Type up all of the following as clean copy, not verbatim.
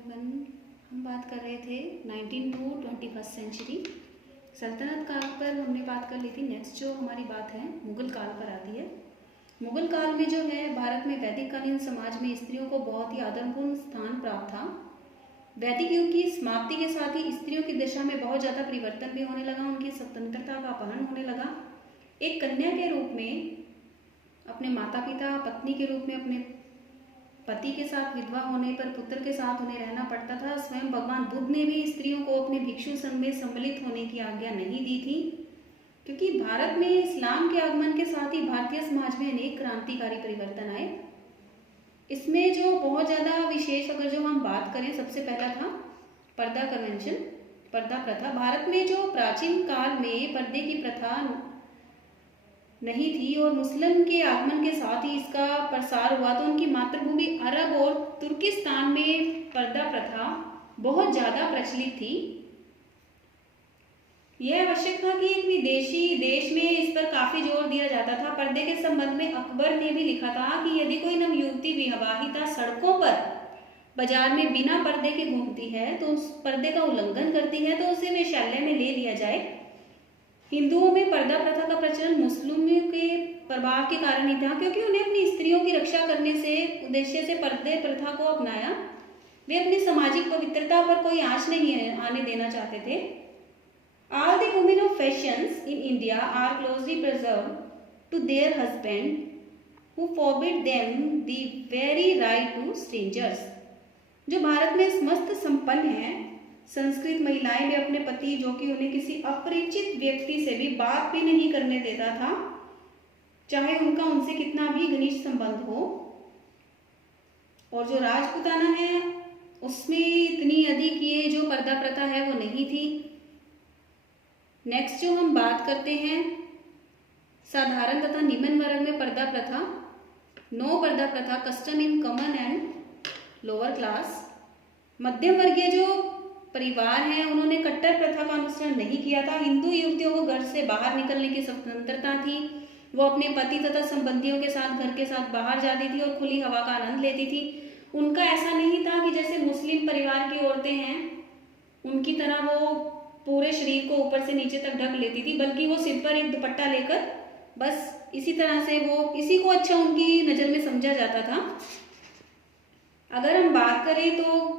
Everyone, हम बात कर रहे थे 19 टू 21st सेंचुरी सल्तनत काल पर हमने बात कर ली थी। नेक्स्ट जो हमारी बात है मुगल काल पर आती है। मुगल काल में जो है भारत में वैदिक कालीन समाज में स्त्रियों को बहुत ही आदरपूर्ण स्थान प्राप्त था। वैदिक युग की समाप्ति के साथ ही स्त्रियों की दशा में बहुत ज़्यादा परिवर्तन भी होने लगा, उनकी स्वतंत्रता का अपहरण होने लगा। एक कन्या के रूप में अपने माता पिता, पत्नी के रूप में अपने पति के साथ विधवा होने पर पुत्र के साथ उन्हें रहना पड़ता था। स्वयं भगवान बुद्ध ने भी स्त्रियों को अपने भिक्षु संघ में सम्मिलित होने की आज्ञा नहीं दी थी, क्योंकि भारत में इस्लाम के आगमन के साथ ही भारतीय समाज में अनेक क्रांतिकारी परिवर्तन आए। इसमें जो बहुत ज़्यादा विशेष अगर जो हम बात करें, सबसे पहला था पर्दा कन्वेंशन, पर्दा प्रथा। भारत में जो प्राचीन काल में पर्दे की प्रथा नहीं थी और मुस्लिम के आगमन के साथ ही इसका प्रसार हुआ, तो उनकी मातृभूमि अरब और तुर्किस्तान में पर्दा प्रथा बहुत ज़्यादा प्रचलित थी। यह आवश्यक था कि एक विदेशी देश में इस पर काफ़ी जोर दिया जाता था। पर्दे के संबंध में अकबर ने भी लिखा था कि यदि कोई नवयुवती विवाहिता सड़कों पर बाजार में बिना पर्दे के घूमती है, तो उस पर्दे का उल्लंघन करती है, तो उसे वेश्यालय में ले लिया जाए। हिंदुओं में पर्दा प्रथा का प्रचलन मुस्लिमों के प्रभाव के कारण ही था, क्योंकि उन्हें अपनी स्त्रियों की रक्षा करने से उद्देश्य से पर्दे प्रथा को अपनाया। वे अपनी सामाजिक पवित्रता पर कोई आंच नहीं आने देना चाहते थे। All the women of fashions in India are closely preserved to their husband, who forbid them the very right to strangers। जो भारत में समस्त संपन्न हैं, संस्कृत महिलाएं भी अपने पति, जो कि उन्हें किसी अपरिचित व्यक्ति से भी बात भी नहीं करने देता था, चाहे उनका उनसे कितना भी घनिष्ठ संबंध हो। और जो राजपुताना है उसमें इतनी अधिक ये जो पर्दा प्रथा है वो नहीं थी। नेक्स्ट जो हम बात करते हैं साधारण तथा निम्न वर्ग में पर्दा प्रथा। नो पर्दा प्रथा, custom in common and lower class. मध्यम वर्गीय जो परिवार हैं उन्होंने कट्टर प्रथा का अनुसरण नहीं किया था। हिंदू युवतियों को घर से बाहर निकलने की स्वतंत्रता थी। वो अपने पति तथा संबंधियों के साथ घर के साथ बाहर जाती थी और खुली हवा का आनंद लेती थी। उनका ऐसा नहीं था कि जैसे मुस्लिम परिवार की औरतें हैं उनकी तरह वो पूरे शरीर को ऊपर से नीचे तक ढक लेती थी, बल्कि वो सिर पर एक दुपट्टा लेकर बस इसी तरह से वो इसी को अच्छा उनकी नज़र में समझा जाता था। अगर हम बात करें तो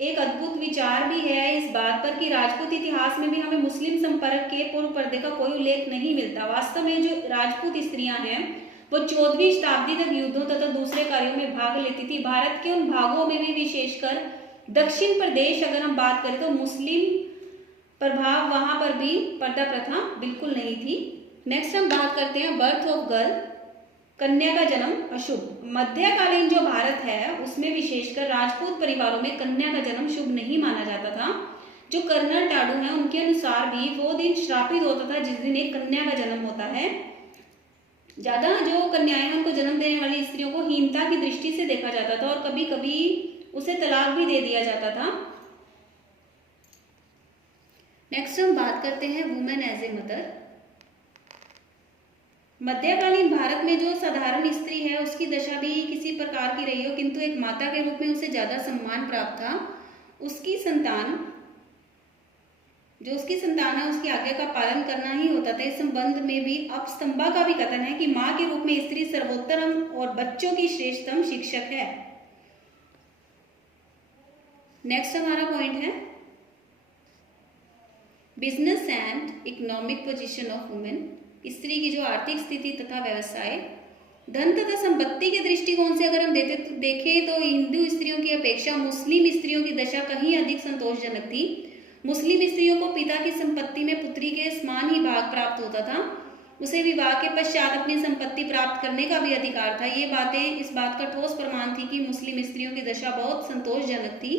एक अद्भुत विचार भी है इस बात पर कि राजपूत इतिहास में भी हमें मुस्लिम संपर्क के पूर्व पर्दे का कोई उल्लेख नहीं मिलता। वास्तव में जो राजपूत स्त्रियां हैं वो 14वीं शताब्दी तक युद्धों तथा दूसरे कार्यों में भाग लेती थी। भारत के उन भागों में भी, विशेषकर दक्षिण प्रदेश अगर हम बात करें, तो मुस्लिम प्रभाव वहां पर भी पर्दा प्रथा बिल्कुल नहीं थी। नेक्स्ट हम बात करते हैं बर्थ ऑफ गर्ल, कन्या का जन्म अशुभ। मध्यकालीन जो भारत है उसमें विशेषकर राजपूत परिवारों में कन्या का जन्म शुभ नहीं माना जाता था। जो कर्नल टाडू हैं उनके अनुसार भी वो दिन श्रापित होता था जिस दिन एक कन्या का जन्म होता है। ज्यादा जो कन्याएं उनको जन्म देने वाली स्त्रियों को हीनता की दृष्टि से देखा जाता था और कभी कभी उसे तलाक भी दे दिया जाता था। नेक्स्ट हम बात करते हैं वुमेन एज ए मदर। मध्यकालीन भारत में जो साधारण स्त्री है उसकी दशा भी किसी प्रकार की रही हो, किंतु एक माता के रूप में उसे ज्यादा सम्मान प्राप्त था। उसकी संतान है उसकी आज्ञा का पालन करना ही होता था। इस संबंध में भी अपस्तंभा का भी कथन है कि माँ के रूप में स्त्री सर्वोत्तम और बच्चों की श्रेष्ठतम शिक्षक है। नेक्स्ट हमारा पॉइंट है business and economic position of women. स्त्री की जो आर्थिक स्थिति तथा व्यवसाय, धन तथा संपत्ति के दृष्टिकोण से अगर हम देखें तो हिंदू स्त्रियों की अपेक्षा मुस्लिम स्त्रियों की दशा कहीं अधिक संतोषजनक थी। मुस्लिम स्त्रियों को पिता की संपत्ति में पुत्री के समान ही भाग प्राप्त होता था। उसे विवाह के पश्चात अपनी संपत्ति प्राप्त करने का भी अधिकार था। ये बातें इस बात का ठोस प्रमाण थी कि मुस्लिम स्त्रियों की दशा बहुत संतोषजनक थी।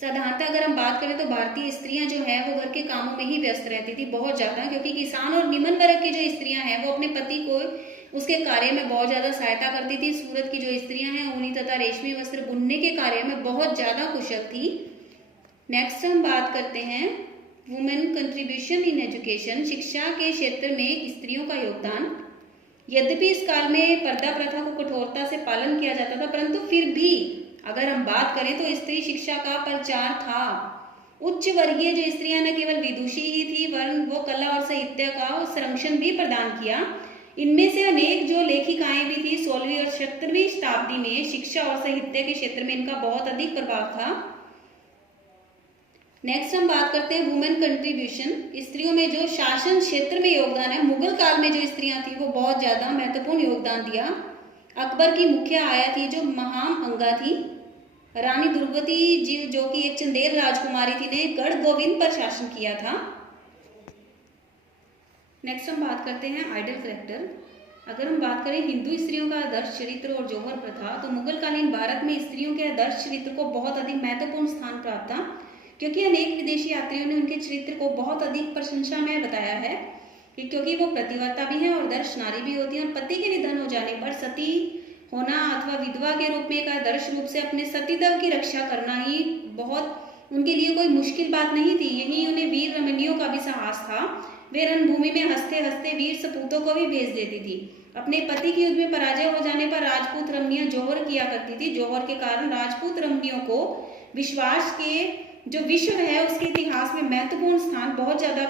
साधारणतः अगर हम बात करें तो भारतीय स्त्रियां जो है वो घर के कामों में ही व्यस्त रहती थी बहुत ज़्यादा, क्योंकि किसान और निम्न वर्ग की जो स्त्रियां हैं वो अपने पति को उसके कार्य में बहुत ज़्यादा सहायता करती थी। सूरत की जो स्त्रियां हैं ऊनी तथा रेशमी वस्त्र बुनने के कार्य में बहुत ज़्यादा कुशल थी। नेक्स्ट हम बात करते हैं वुमेन कंट्रीब्यूशन इन एजुकेशन। शिक्षा के क्षेत्र में स्त्रियों का योगदान। यद्यपि इस काल में पर्दा प्रथा को कठोरता से पालन किया जाता था, परंतु फिर भी अगर हम बात करें तो स्त्री शिक्षा का प्रचार था। उच्च वर्गीय जो स्त्रियां न केवल विदुषी ही थी वरन वो कला और साहित्य का संरक्षण भी प्रदान किया। इनमें से अनेक जो लेखिकाएं भी थी 16वीं और 17वीं शताब्दी में शिक्षा और साहित्य के क्षेत्र में इनका बहुत अधिक प्रभाव था। नेक्स्ट हम बात करते हैं वुमेन कंट्रीब्यूशन। स्त्रियों में जो शासन क्षेत्र में योगदान है, मुगल काल में जो स्त्रियां थी वो बहुत ज्यादा महत्वपूर्ण योगदान दिया। अकबर की मुख्य आया थी जो महाम अंगा थी। रानी दुर्गति जी जो कि एक चंदेल राजकुमारी थी ने गढ़ गोविंद पर शासन किया था। नेक्स्ट हम बात करते हैं आइडल करेक्टर। अगर हम बात करें हिंदू स्त्रियों का आदर्श चरित्र और जौहर प्रथा, तो मुगल कालीन भारत में स्त्रियों के आदर्श चरित्र को बहुत अधिक महत्वपूर्ण स्थान प्राप्त था, क्योंकि अनेक विदेशी यात्रियों ने उनके चरित्र को बहुत अधिक प्रशंसा में बताया है क्योंकि वो प्रतिव्रता भी है और आदर्श नारी भी होती है। और पति के निधन हो जाने पर सती होना अथवा विधवा के रूप में एक आदर्श रूप से अपने सतीत्व की रक्षा करना ही बहुत उनके लिए कोई मुश्किल बात नहीं थी। यही उन्हें वीर रमणियों का भी साहस था। वे रणभूमि में हंसते हंसते वीर सपूतों को भी भेज देती थी। अपने पति की युद्ध में पराजय हो जाने पर राजपूत रमणियां जौहर किया करती थी। जौहर के कारण राजपूत रमणियों को विश्वास के जो विश्व है उसके इतिहास में महत्वपूर्ण स्थान बहुत ज्यादा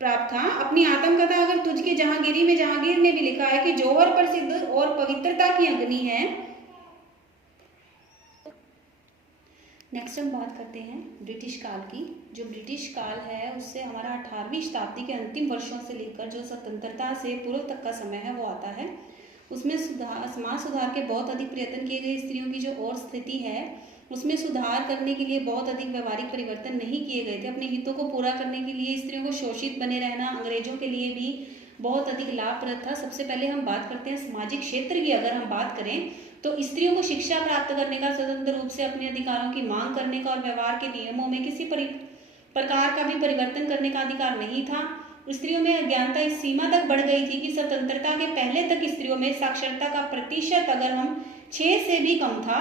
प्राप्त था। अपनी आत्मकथा अगर तुझके जहांगीरी में जहांगीर ने भी लिखा है कि जौहर प्रसिद्ध और पवित्रता की अग्नि है। नेक्स्ट हम बात करते हैं ब्रिटिश काल की। जो ब्रिटिश काल है उससे हमारा 18वीं शताब्दी के अंतिम वर्षों से लेकर जो स्वतंत्रता से पूर्व तक का समय है वो आता है। उसमें समाज सुधार के बहुत अधिक प्रयत्न किए गए। स्त्रियों की जो और स्थिति है उसमें सुधार करने के लिए बहुत अधिक व्यवहारिक परिवर्तन नहीं किए गए थे। अपने हितों को पूरा करने के लिए स्त्रियों को शोषित बने रहना अंग्रेजों के लिए भी बहुत अधिक लाभप्रद था। सबसे पहले हम बात करते हैं सामाजिक क्षेत्र की। अगर हम बात करें तो स्त्रियों को शिक्षा प्राप्त करने का, स्वतंत्र रूप से अपने अधिकारों की मांग करने का और व्यवहार के नियमों में किसी प्रकार का भी परिवर्तन करने का अधिकार नहीं था। स्त्रियों में अज्ञानता इस सीमा तक बढ़ गई थी कि स्वतंत्रता के पहले तक स्त्रियों में साक्षरता का प्रतिशत अगर हम 6 से भी कम था।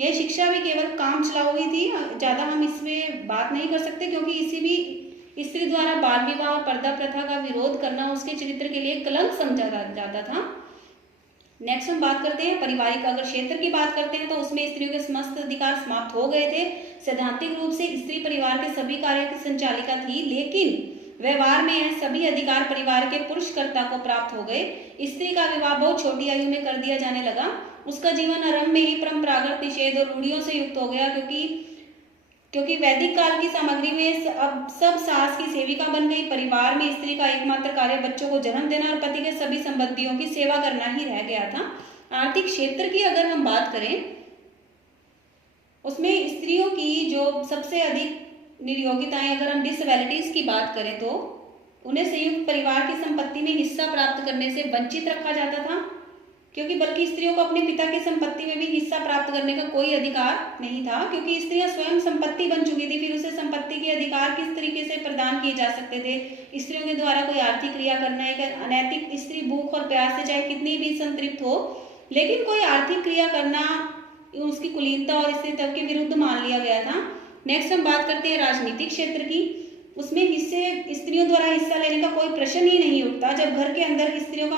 यह शिक्षा भी केवल काम चलाऊ ही थी, ज़्यादा हम इसमें बात नहीं कर सकते क्योंकि इसी भी स्त्री द्वारा बाल विवाह और पर्दा प्रथा का विरोध करना उसके चरित्र के लिए कलंक समझा जाता था। नेक्स्ट हम बात करते हैं पारिवारिक अगर क्षेत्र की बात करते हैं तो उसमें स्त्रियों के समस्त अधिकार समाप्त हो गए थे। सैद्धांतिक रूप से स्त्री परिवार के सभी कार्यों की संचालिका थी, लेकिन व्यवहार में यह सभी अधिकार परिवार के पुरुषकर्ता को प्राप्त हो गए। स्त्री का विवाह बहुत छोटी आयु में कर दिया जाने लगा। उसका जीवन आरंभ में ही परंपरागत निषेध और रूढ़ियों से युक्त हो गया क्योंकि वैदिक काल की सामग्री में अब सब सास की सेविका बन गई। परिवार में स्त्री का एकमात्र कार्य बच्चों को जन्म देना और पति के सभी संबंधियों की सेवा करना ही रह गया था। आर्थिक क्षेत्र की अगर हम बात करें उसमें स्त्रियों की जो सबसे अधिक निर्योग्यताएं, अगर हम डिसेबिलिटीज की बात करें तो उन्हें संयुक्त परिवार की संपत्ति में हिस्सा प्राप्त करने से वंचित रखा जाता था, क्योंकि बल्कि स्त्रियों को अपने पिता की संपत्ति में भी हिस्सा प्राप्त करने का कोई अधिकार नहीं था, क्योंकि स्त्रियां स्वयं संपत्ति बन चुकी थी। फिर उसे संपत्ति के अधिकार किस तरीके से प्रदान किए जा सकते थे? स्त्रियों के द्वारा कोई आर्थिक क्रिया करना एक अनैतिक, स्त्री भूख और प्यास से चाहे कितनी भी संतृप्त हो, लेकिन कोई आर्थिक क्रिया करना उसकी कुलीनता और स्त्रीत्व के विरुद्ध मान लिया गया था। नेक्स्ट हम बात करते हैं राजनीतिक क्षेत्र की। उसमें स्त्रियों द्वारा हिस्सा लेने का कोई प्रश्न ही नहीं उठता। जब घर के अंदर स्त्रियों का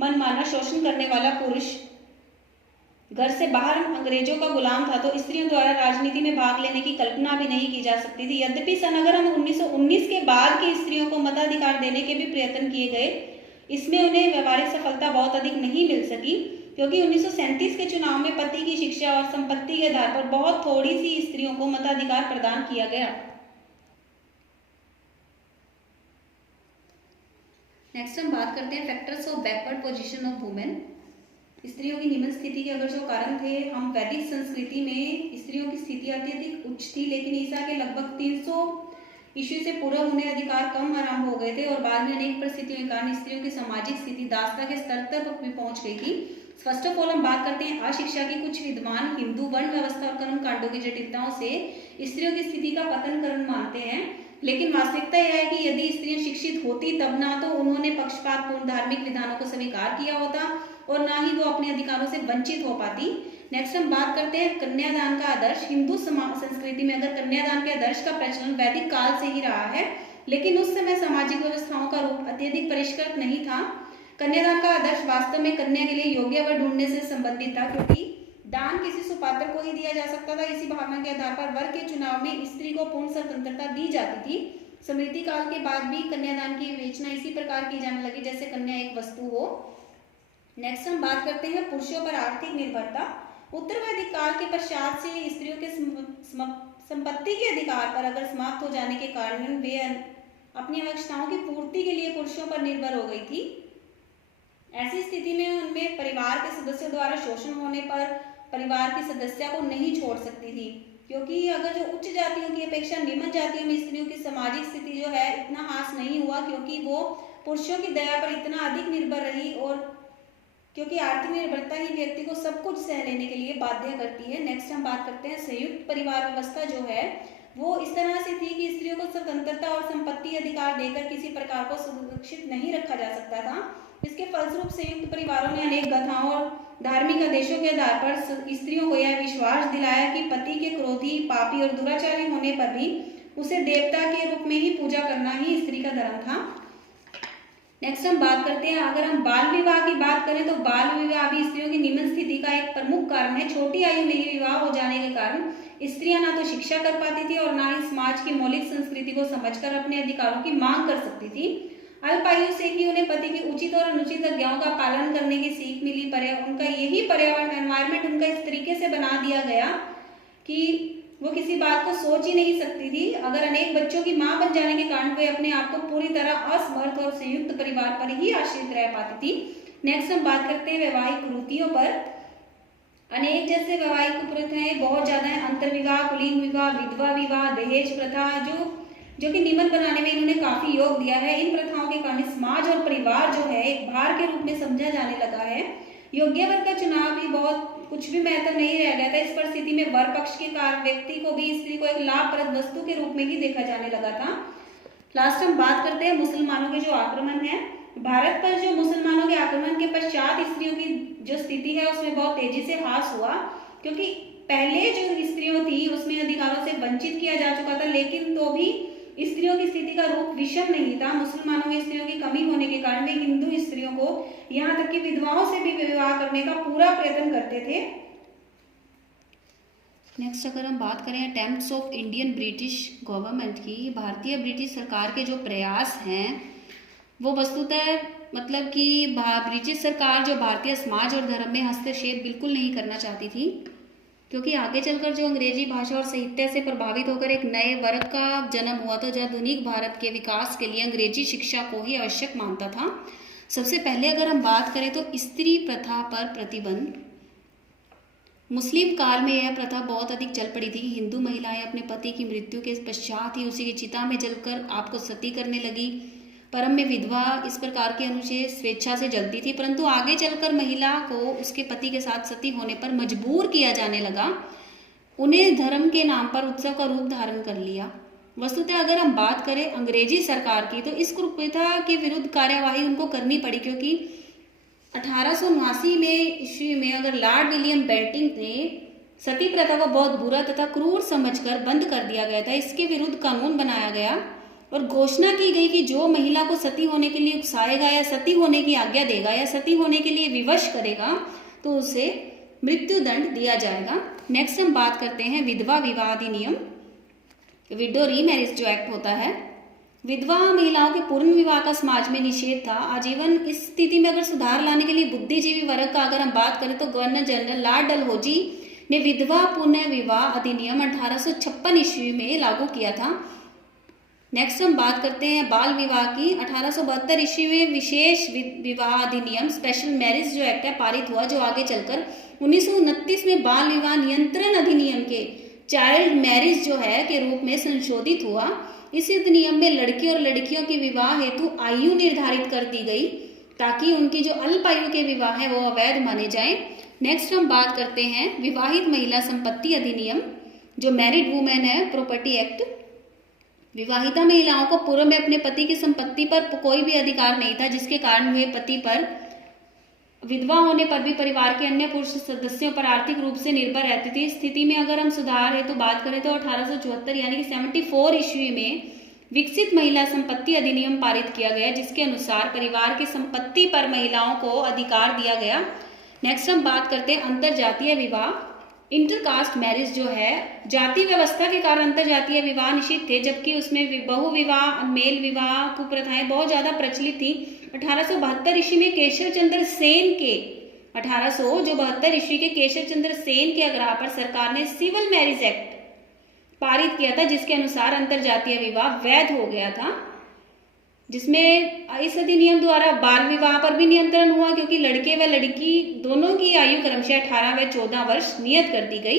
मनमाना शोषण करने वाला पुरुष घर से बाहर अंग्रेजों का गुलाम था, तो स्त्रियों द्वारा राजनीति में भाग लेने की कल्पना भी नहीं की जा सकती थी। यद्यपि सन अगर हम 1919 के बाद की स्त्रियों को मताधिकार देने के भी प्रयत्न किए गए, इसमें उन्हें व्यवहारिक सफलता बहुत अधिक नहीं मिल सकी, क्योंकि 1937 के चुनाव में पति की शिक्षा और संपत्ति के आधार पर बहुत थोड़ी सी स्त्रियों को मताधिकार प्रदान किया गया। नेक्स्ट हम बात करते हैं factors of backward position of women. स्त्रियों की निम्न स्थिति के अगर जो कारण थे, हम वैदिक संस्कृति में स्त्रियों की स्थिति अत्यधिक उच्च थी, लेकिन ईसा के लगभग 300 ईस्वी से पूर्व उन्हें अधिकार कम आरंभ हो गए थे और बाद में अनेक परिस्थितियों के कारण स्त्रियों की सामाजिक स्थिति दासता के स्तर तक भी पहुंच गई थी। फर्स्ट ऑफ ऑल हम बात करते हैं अशिक्षा की। कुछ विद्वान हिंदू वर्ण व्यवस्था और कर्म कांडों की जटिलताओं से स्त्रियों की स्थिति का पतन कारण मानते हैं, लेकिन वास्तविकता यह है कि यदि स्त्रियां शिक्षित होती तब ना तो उन्होंने पक्षपातपूर्ण धार्मिक विधानों को स्वीकार किया होता और ना ही वो अपने अधिकारों से वंचित हो पाती। नेक्स्ट हम बात करते हैं कन्यादान का आदर्श। हिंदू संस्कृति में अगर कन्यादान के आदर्श का प्रचलन वैदिक काल से ही रहा है, लेकिन उस समय सामाजिक व्यवस्थाओं का रूप अत्यधिक परिष्कृत नहीं था। कन्यादान का आदर्श वास्तव में कन्या के लिए योग्य वर ढूंढने से संबंधित था, क्योंकि दान किसी सुपात्र बराबर को ही दिया जा सकता था। इसी भावना के आधार पर वर्ग के चुनाव में स्त्री को पूर्ण स्वतंत्रता दी जाती थी। स्मृति काल के बाद भी कन्यादान की विवेचना इसी प्रकार की जाने लगी जैसे कन्या एक वस्तु हो। नेक्स्ट हम बात करते हैं पुरुषों पर आर्थिक निर्भरता। उत्तर वैदिक काल के पश्चात से स्त्रियों के संपत्ति के अधिकार पर अगर समाप्त हो जाने के कारण वे अपनी आवश्यकताओं की पूर्ति के लिए पुरुषों पर निर्भर हो गई थी। ऐसी स्थिति में उनमें परिवार के सदस्यों द्वारा शोषण होने पर परिवार की सदस्य को नहीं छोड़ सकती थी, क्योंकि अगर जो उच्च जातियों की अपेक्षा निम्न जातियों में स्त्रियों की सामाजिक स्थिति जो है इतना हास नहीं हुआ, क्योंकि वो पुरुषों की दया पर इतना अधिक निर्भर रही और क्योंकि आर्थिक निर्भरता ही व्यक्ति को सब कुछ सह लेने के लिए बाध्य करती है। नेक्स्ट हम बात करते हैं संयुक्त परिवार व्यवस्था जो है वो इस तरह से थी कि स्त्रियों को स्वतंत्रता और संपत्ति अधिकार देकर किसी प्रकार को सुरक्षित नहीं रखा जा सकता था। इसके फलस्वरूप संयुक्त परिवारों ने अनेक गाथाओं और धार्मिक आदेशों के आधार पर स्त्रियों को यह विश्वास दिलाया कि पति के क्रोधी, पापी और दुराचारी होने पर भी उसे देवता के रूप में ही पूजा करना ही स्त्री का धर्म था। नेक्स्ट हम बात करते हैं, अगर हम बाल विवाह की बात करें तो बाल विवाह भी स्त्रियों की निम्न स्थिति का एक प्रमुख कारण है। छोटी आयु में ही विवाह हो जाने के कारण स्त्रियां ना तो शिक्षा कर पाती थी और ना ही समाज की मौलिक संस्कृति को समझकर अपने अधिकारों की मांग कर सकती थी। अल्प आयु से ही उन्हें पति की उचित और अनुचित आज्ञाओं का पालन करने की सीख मिली। उनका यही पर्यावरण एनवायरमेंट उनका इस तरीके से बना दिया गया कि वो किसी बात को सोच ही नहीं सकती थी। अगर अनेक बच्चों की मां बन जाने के कारण वे अपने आप को पूरी तरह असमर्थ और संयुक्त परिवार पर ही आश्रित रह पाती थी। नेक्स्ट हम बात करते हैं वैवाहिक कुरीतियों पर। अनेक जैसे वैवाहिक कुरीतियां बहुत ज्यादा है। अंतर्विवाह, कुलीन विवाह, विधवा विवाह, दहेज प्रथा जो कि निमन बनाने में इन्होंने काफी योग दिया है। इन प्रथाओं के कारण समाज और परिवार जो है एक भार के रूप में समझा जाने लगा है। योग्य वर का चुनाव भी बहुत कुछ भी महत्व नहीं रह गया था। इस परिस्थिति में वर पक्ष के कारण व्यक्ति को भी स्त्री को एक लाभप्रद वस्तु के रूप में ही देखा जाने लगा था। लास्ट हम बात करते हैं मुसलमानों के जो आक्रमण है। भारत पर जो मुसलमानों के आक्रमण के पश्चात स्त्रियों की जो स्थिति है उसमें बहुत तेजी से ह्रास हुआ, क्योंकि पहले जो स्त्रियों थी उसमें अधिकारों से वंचित किया जा चुका था, लेकिन तो भी स्त्रियों की स्थिति का रूप विषम नहीं था। मुसलमानों में स्त्रियों की कमी होने के कारण वे हिंदू स्त्रियों को यहाँ तक कि विधवाओं से भी विवाह करने का पूरा प्रयत्न करते थे। नेक्स्ट अगर हम बात करें attempts of Indian British government की, भारतीय ब्रिटिश सरकार के जो प्रयास हैं वो वस्तुतः मतलब कि ब्रिटिश सरकार जो भारतीय समाज और धर्म में हस्तक्षेप बिल्कुल नहीं करना चाहती थी, क्योंकि आगे चलकर जो अंग्रेजी भाषा और साहित्य से प्रभावित होकर एक नए वर्ग का जन्म हुआ था जो आधुनिक भारत के विकास के लिए अंग्रेजी शिक्षा को ही आवश्यक मानता था। सबसे पहले अगर हम बात करें तो स्त्री प्रथा पर प्रतिबंध। मुस्लिम काल में यह प्रथा बहुत अधिक चल पड़ी थी। हिंदू महिलाएं अपने पति की मृत्यु के पश्चात ही उसी की चिता में जलकर आपको सती करने लगी। परम में विधवा इस प्रकार के अनुच्छेद स्वेच्छा से जलती थी, परंतु आगे चलकर महिला को उसके पति के साथ सती होने पर मजबूर किया जाने लगा। उन्हें धर्म के नाम पर उत्सव का रूप धारण कर लिया। वस्तुतः अगर हम बात करें अंग्रेजी सरकार की तो इस कुप्रथा के विरुद्ध कार्यवाही उनको करनी पड़ी, क्योंकि 1879 में ईस्वी में अगर लॉर्ड विलियम बेंटिंक ने सती प्रथा को बहुत बुरा तथा क्रूर समझकर बंद कर दिया गया था। इसके विरुद्ध कानून बनाया गया और घोषणा की गई कि जो महिला को सती होने के लिए उकसाएगा या सती होने की आज्ञा देगा या सती होने के लिए विवश करेगा तो उसे मृत्यु दंड दिया जाएगा। नेक्स्ट हम बात करते हैं विधवा विवाह अधिनियम, विडो रीमैरिज जो एक्ट होता है। विधवा महिलाओं के पूर्ण विवाह का समाज में निषेध था आजीवन। इस स्थिति में अगर सुधार लाने के लिए बुद्धिजीवी वर्ग का अगर हम बात करें तो गवर्नर जनरल लॉर्ड डलहौजी ने विधवा पुनः विवाह अधिनियम 1856 ईस्वी में लागू किया था। नेक्स्ट हम बात करते हैं बाल विवाह की। 1872 ईस्वी में विशेष विवाह अधिनियम स्पेशल मैरिज जो एक्ट है पारित हुआ, जो आगे चलकर 1929 में बाल विवाह नियंत्रण अधिनियम के चाइल्ड मैरिज जो है के रूप में संशोधित हुआ। इस अधिनियम में लड़की और लड़कियों के विवाह हेतु आयु निर्धारित कर दी गई ताकि उनकी जो अल्प आयु के विवाह है वो अवैध माने जाएं। नेक्स्ट हम बात करते हैं विवाहित महिला संपत्ति अधिनियम जो मैरिड वुमेन है प्रॉपर्टी एक्ट। विवाहिता महिलाओं को पूर्व में अपने पति की संपत्ति पर कोई भी अधिकार नहीं था, जिसके कारण वे पति पर विधवा होने पर भी परिवार के अन्य पुरुष सदस्यों पर आर्थिक रूप से निर्भर रहती थी। स्थिति में अगर हम सुधार है तो बात करें तो 1874 यानी कि 74 ईस्वी में विकसित महिला संपत्ति अधिनियम पारित किया गया, जिसके अनुसार परिवार की संपत्ति पर महिलाओं को अधिकार दिया गया। नेक्स्ट हम बात करते हैं अंतर जातीय विवाह। इंटरकास्ट मैरिज जो है, जाति व्यवस्था के कारण अंतर जातीय विवाह निषिद्ध थे, जबकि उसमें बहु विवाह, मेल विवाह कुप्रथाएं बहुत ज्यादा प्रचलित थी। 1872 ईस्वी में केशव चंद्र सेन के 1872 ईस्वी के केशव चंद्र सेन के आग्रह पर सरकार ने सिविल मैरिज एक्ट पारित किया था, जिसके अनुसार अंतर जातीय विवाह वैध हो गया था, जिसमें इस अधिनियम द्वारा बाल विवाह पर भी नियंत्रण हुआ, क्योंकि लड़के व लड़की दोनों की आयु क्रमशः 18 व 14 वर्ष नियत कर दी गई।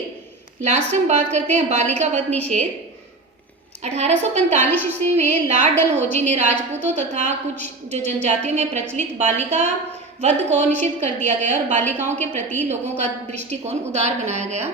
लास्ट हम बात करते हैं बालिका वध निषेध। 1845 ईस्वी में लॉर्ड डलहौजी ने राजपूतों तथा कुछ जो जनजातियों में प्रचलित बालिका वध को निषिद्ध कर दिया गया और बालिकाओं के प्रति लोगों का दृष्टिकोण उदार बनाया गया।